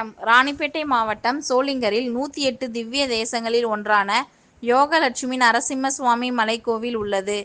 வணக்கம். ராணிப்பேட்டை மாவட்டம் சோளிங்கரில் 108 திவ்ய தேசங்களில் ஒன்றான யோகலட்சுமி நரசிம்ம சுவாமி மலைக்கோவில் உள்ளது.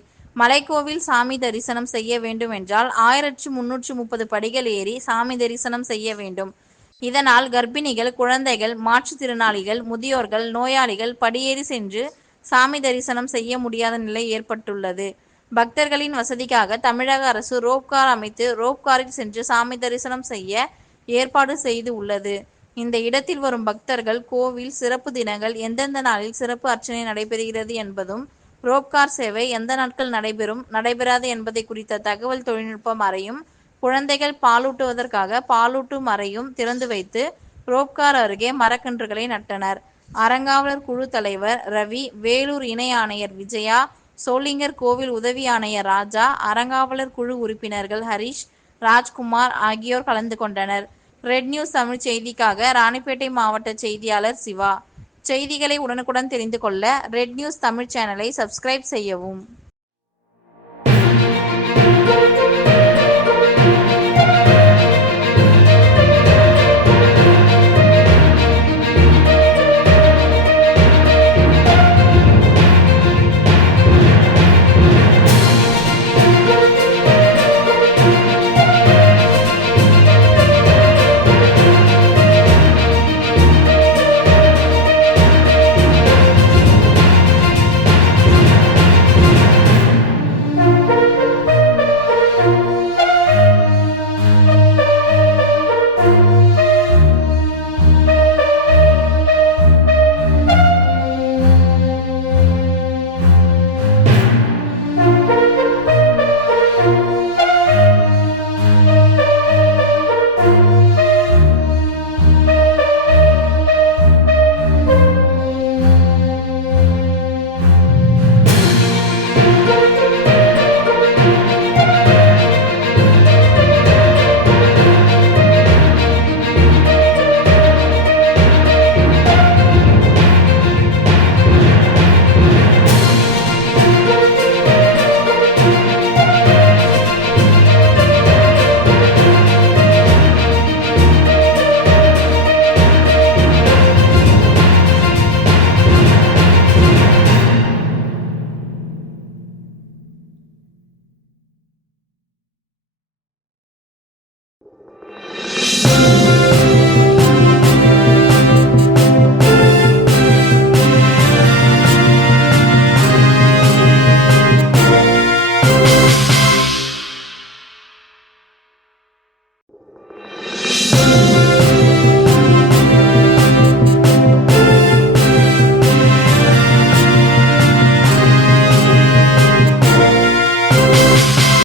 மலைக்கோவில் சாமி தரிசனம் செய்ய வேண்டுமென்றால் 1330 படிகள் ஏறி சாமி தரிசனம் செய்ய வேண்டும். இதனால் கர்ப்பிணிகள், குழந்தைகள், மாற்றுத்திறனாளிகள், முதியோர்கள், நோயாளிகள் படியேறி சென்று சாமி தரிசனம் செய்ய முடியாத நிலை ஏற்பட்டுள்ளது. பக்தர்களின் வசதிக்காக தமிழக அரசு ரோப்கார் அமைத்து ரோப்காரில் சென்று சாமி தரிசனம் செய்ய ஏற்பாடு செய்து உள்ளது. இந்த இடத்தில் வரும் பக்தர்கள் கோவில் சிறப்பு தினங்கள், எந்தெந்த நாளில் சிறப்பு அர்ச்சனை நடைபெறுகிறது என்பதும், ரோப்கார் சேவை எந்த நாட்கள் நடைபெறும், நடைபெறாது என்பதை குறித்த தகவல் தொழில்நுட்பம் அறையும், குழந்தைகள் பாலூட்டுவதற்காக பாலூட்டும் அறையும் திறந்து வைத்து ரோப்கார் அருகே மரக்கன்றுகளை நட்டனர். அறங்காவலர் குழு தலைவர் ரவி, வேலூர் இணை ஆணையர் விஜயா, சோளிங்கர் கோவில் உதவி ஆணையர் ராஜா, அறங்காவலர் குழு உறுப்பினர்கள் ஹரிஷ், ராஜ்குமார் ஆகியோர் கலந்து கொண்டனர். ரெட் நியூஸ் தமிழ் செய்திக்காக ராணிப்பேட்டை மாவட்ட செய்தியாளர் சிவா. செய்திகளை உடனுக்குடன் தெரிந்து கொள்ள ரெட் நியூஸ் தமிழ் சேனலை சப்ஸ்கிரைப் செய்யவும்.